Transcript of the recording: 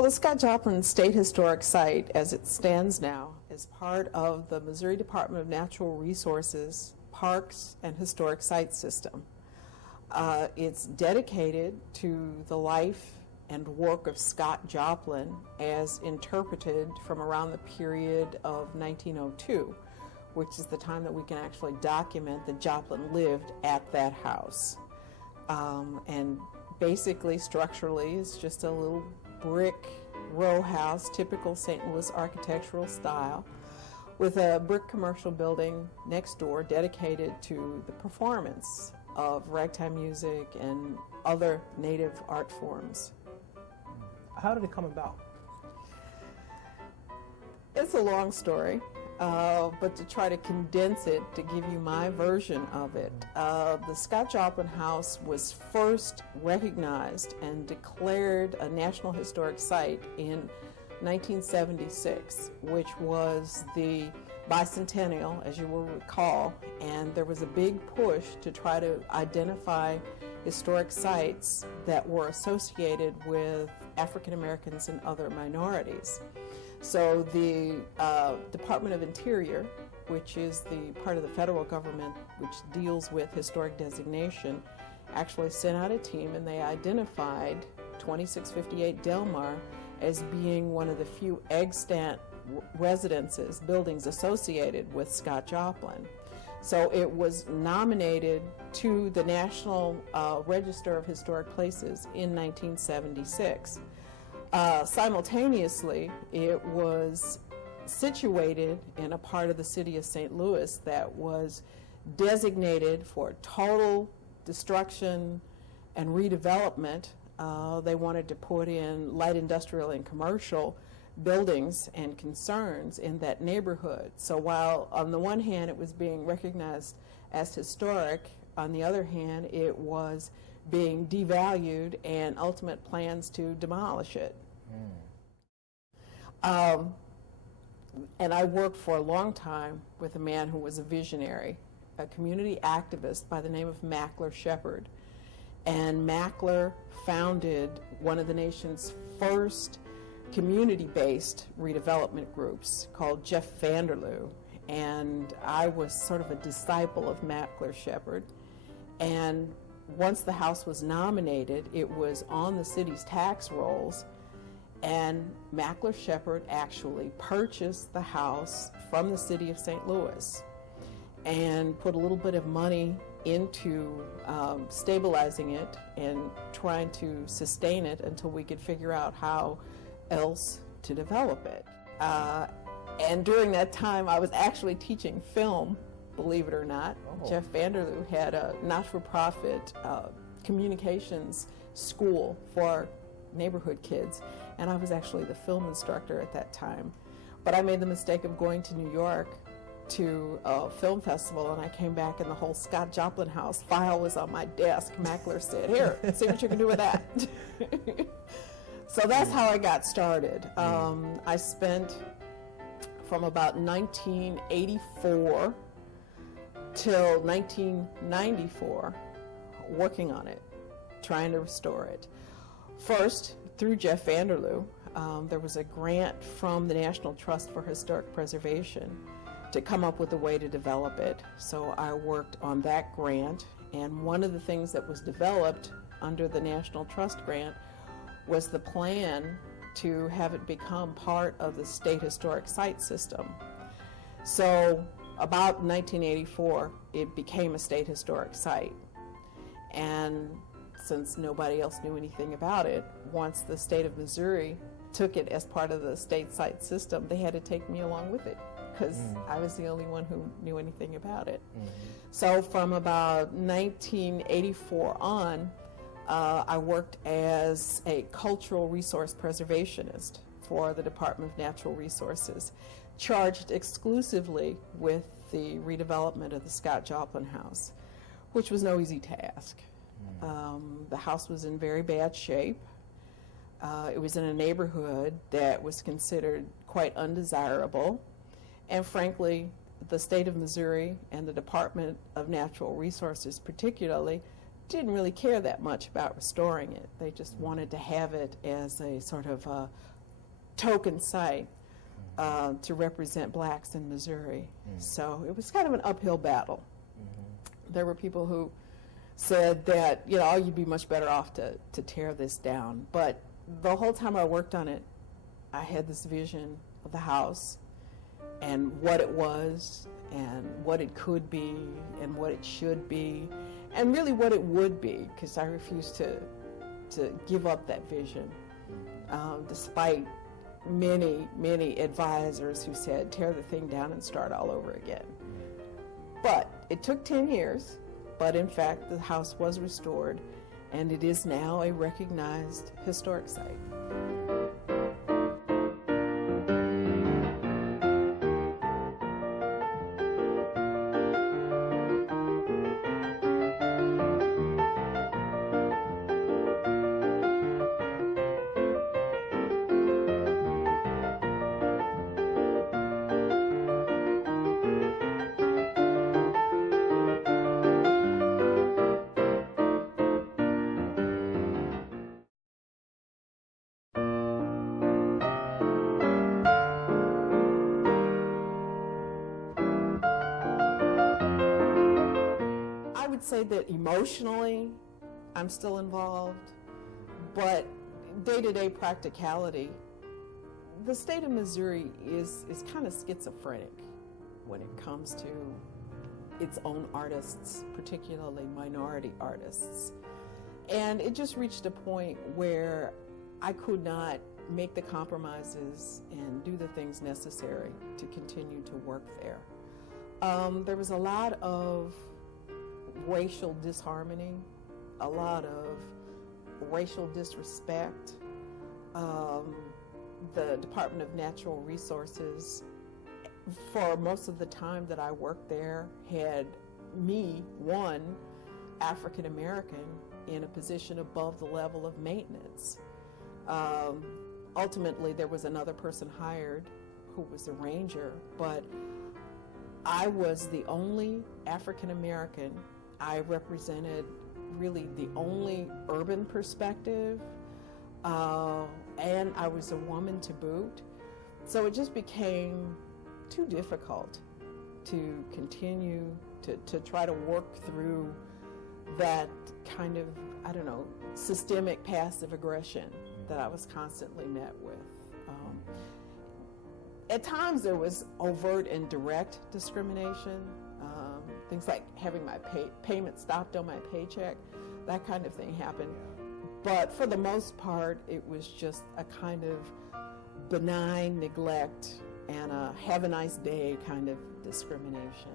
Well, the Scott Joplin State Historic Site, as it stands now, is part of the Missouri Department of Natural Resources Parks and Historic Site System. It's dedicated to the life and work of Scott Joplin as interpreted from around the period of 1902, which is the time that we can actually document that Joplin lived at that house. And basically, structurally, it's just a little brick row house, typical St. Louis architectural style, with a brick commercial building next door dedicated to the performance of ragtime music and other native art forms. How did it come about? It's a long story, but to try to condense it, to give you my version of it, the Scott Joplin House was first recognized and declared a National Historic Site in 1976, which was the bicentennial, as you will recall, and there was a big push to try to identify historic sites that were associated with African Americans and other minorities. So the Department of Interior, which is the part of the federal government which deals with historic designation, actually sent out a team, and they identified 2658 Delmar as being one of the few extant residences, buildings associated with Scott Joplin. So it was nominated to the National Register of Historic Places in 1976. Simultaneously, it was situated in a part of the city of St. Louis that was designated for total destruction and redevelopment. They wanted to put in light industrial and commercial buildings and concerns in that neighborhood. So while on the one hand it was being recognized as historic, on the other hand it was being devalued and ultimate plans to demolish it. And I worked for a long time with a man who was a visionary, a community activist by the name of Maclear Sheperd. And Maclear founded one of the nation's first community-based redevelopment groups called Jeff Vanderloo. And I was sort of a disciple of Maclear Sheperd. And once the house was nominated, it was on the city's tax rolls, and Maclear Sheperd actually purchased the house from the city of St. Louis and put a little bit of money into stabilizing it and trying to sustain it until we could figure out how else to develop it. And during that time, I was actually teaching film, believe it or not. Oh. Jeff Vanderloo had a not-for-profit communications school for neighborhood kids, and I was actually the film instructor at that time. But I made the mistake of going to New York to a film festival, and I came back and the whole Scott Joplin House file was on my desk. Maclear said, "Here, see what you can do with that." So that's how I got started. I spent from about 1984 till 1994 working on it, trying to restore it. First, through Jeff Vanderloo, there was a grant from the National Trust for Historic Preservation to come up with a way to develop it. So I worked on that grant, and one of the things that was developed under the National Trust grant was the plan to have it become part of the state historic site system. So about 1984, it became a state historic site. And since nobody else knew anything about it, once the state of Missouri took it as part of the state site system, they had to take me along with it because I was the only one who knew anything about it. So from about 1984 on, I worked as a cultural resource preservationist for the Department of Natural Resources, charged exclusively with the redevelopment of the Scott Joplin House, which was no easy task. The house was in very bad shape. It was in a neighborhood that was considered quite undesirable. And frankly, the state of Missouri and the Department of Natural Resources particularly didn't really care that much about restoring it. They just wanted to have it as a sort of a token site to represent blacks in Missouri. So it was kind of an uphill battle. There were people who said that, you know, oh, you'd be much better off to tear this down. But the whole time I worked on it, I had this vision of the house and what it was and what it could be and what it should be and really what it would be, because I refused to give up that vision, despite many advisors who said tear the thing down and start all over again. But it took 10 years, but in fact the house was restored and it is now a recognized historic site. I would say that emotionally, I'm still involved, but day-to-day practicality, the state of Missouri is kind of schizophrenic when it comes to its own artists, particularly minority artists. And it just reached a point where I could not make the compromises and do the things necessary to continue to work there. There was a lot of racial disharmony, a lot of racial disrespect. The Department of Natural Resources, for most of the time that I worked there, had me, one African American, in a position above the level of maintenance. Ultimately, there was another person hired who was a ranger, but I was the only African American. I represented really the only urban perspective, and I was a woman to boot. So it just became too difficult to continue to try to work through that kind of, I don't know, systemic passive aggression that I was constantly met with. At times there was overt and direct discrimination, things like having my payment stopped on my paycheck, that kind of thing happened. But for the most part, it was just a kind of benign neglect and a have a nice day kind of discrimination.